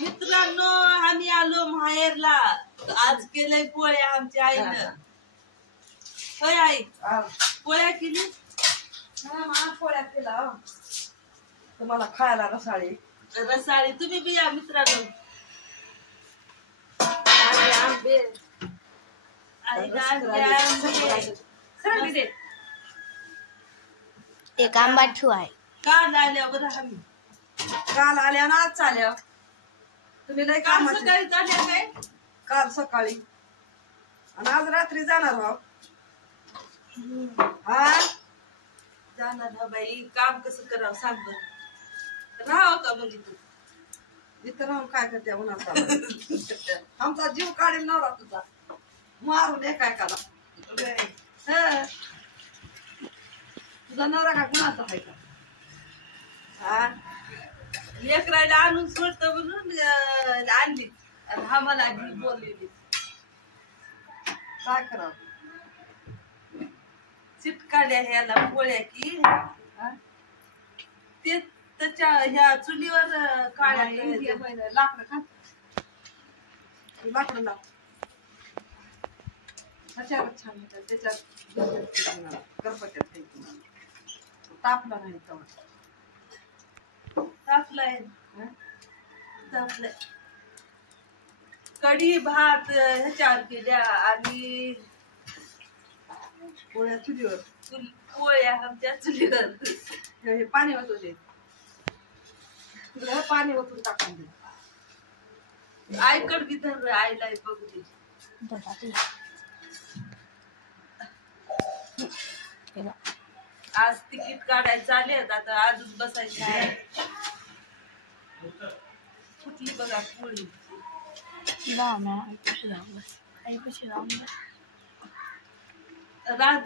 मित्रांनो आम्ही आलो माहेरला. आज केलंय पोळ्या आमच्या आईनं. होय आई, पोळ्या केली. पोळ्या केला तुम्हाला खायला रसाळी. रसाळी तुम्ही बी या मित्रांनो. आंबे एक आंबा ठेव आहे. काल आल्या बरं आम्ही. काल आल्या ना आज चाल्या. तुम्ही लय काल कामाचे. सकाळी चालल्या काय? काल सकाळी आणि आज रात्री जाणार भाऊ. हा जाणार ना बाई. काम कसं करावं सांग बरं. राहावं का मग इथं? इथं राहून काय करते उन्हाचा. आमचा जीव काढेल नवरा तुझा मारून एकाएकाला. तुझा नवरा काय कुणाचा आहे का? हा लेकरायला आणून सोडतं म्हणून आणली. आम्हाला आधी बोललेली. काय करावं चिटकाल्या ह्याला पोळ्या की ते त्याच्या ह्या चुलीवर काळ्या लाकडं का लाकडं लाग त्याच्यावर छान होतं. त्याच्यात करपत्यात तापला नाही तेव्हा. तापलाय तापलाय. कढी भात ह्याच्यावर केल्या आणि पोळ्या चुलीवर. पोळ्या आमच्या चुलीवर. हे पाणी ओतून दे. पाणी ओतून टाकून दे. आईकड बी धर. आईला बघू दे. आज तिकीट काढायचं चालेल. आता आजच बसायचं आहे. कुठली बघा पोळी. राज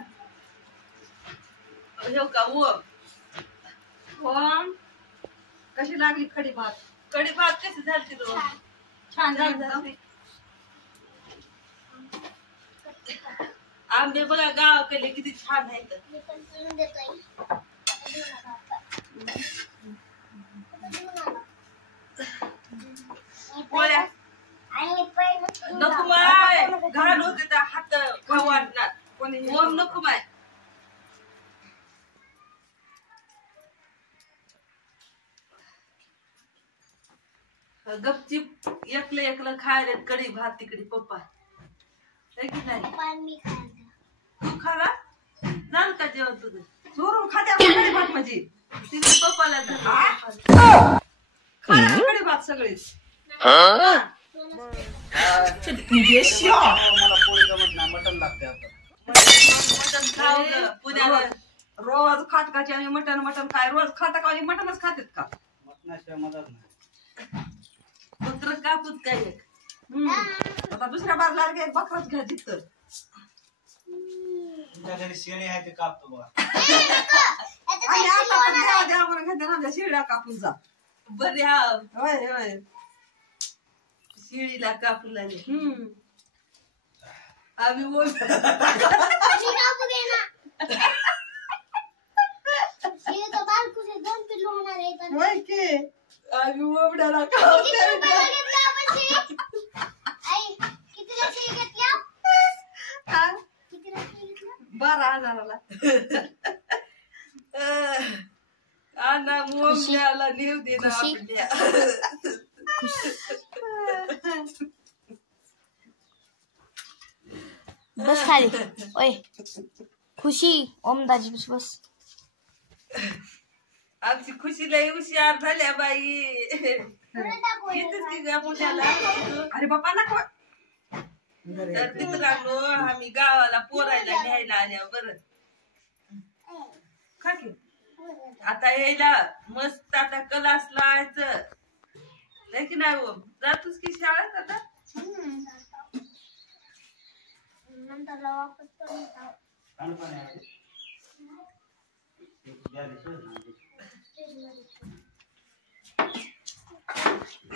हो का हो कशी लागली कढी भात. कढी भात कशी झाली रोज? छान झाली. आंबे बघा गावाकडे किती छान आहेत. पोळ्या नको माय. घाण होते तर हात खाऊ वाटणार. कोणी ओम नको माय. गपचिप एकलं एकलं खायला कढी भात तिकडे पप्पा है की नाही. तू खाला झालं का जेवण तुझं? चोरून खात्या कढी भात माझी. तिकडे पप्पाला खायला कढी भात सगळी. मला पोळी जमत नाही. मटण लागते आता. मटण खाऊ ग पुण्याला. रोज खाटकाची आणि मटण मटण काय रोज खाता का आणि मटणच खातेत का? मटणाशिवाय मदत नाही. बकर कापूत काय एक. आता दुसऱ्या बाजूला एक बकराच घ्या तिथं. तुमच्या घरी शेळी आहे ते कापतो बघा. आणि आता पण द्या द्या म्हणून घेते ना आमच्या शेळ्या कापून जा. बरे हा होय होय. शिळीला कापू लागले. आम्ही बोल होय की आम्ही ओबड्याला काप 12,000ला. आणा मोमल्याला नेऊ दे ना आपल्या. बस खाली. ओय खुशी ओमदाजी बस. आमची खुशी लई हुशार झाल्या बाई. येतेच की ग पुण्याला. अरे बापा नको. तर मित्रांनो आम्ही गावाला पोरायला न्यायला आल्या. बरं खा की. आता यायला मस्त आता क्लास लावायचं नाही की नाही. हो जातोस की शाळेत आता.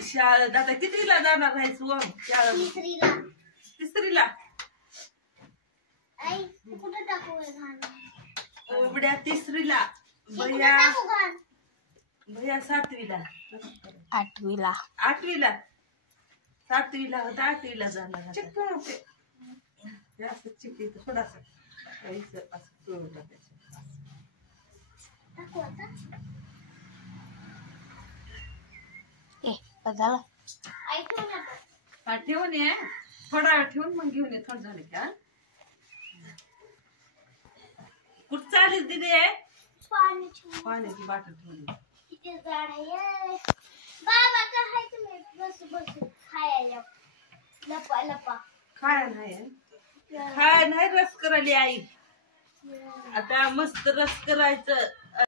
शाळेत आता कितीला जाणार आहेस? व शाळेत तिसरीला. उबड्या तिसरीला. भैया भैया 7वीला 8वीला 8वीला 7वीला होता 8वीला जाणार आता. चिकन होते हे असं चिकी थोडासा असं करून टाकायचं. ए बस झालं. हा ठेवून ये थोडा वेळ ठेवून मग घेऊन ये थंड झाले का. कुठं चालीस दिदी आहे पाण्याची बाटल ठेवून ये. खायला नाही काय नाही रस करायली आई आता मस्त रस करायचं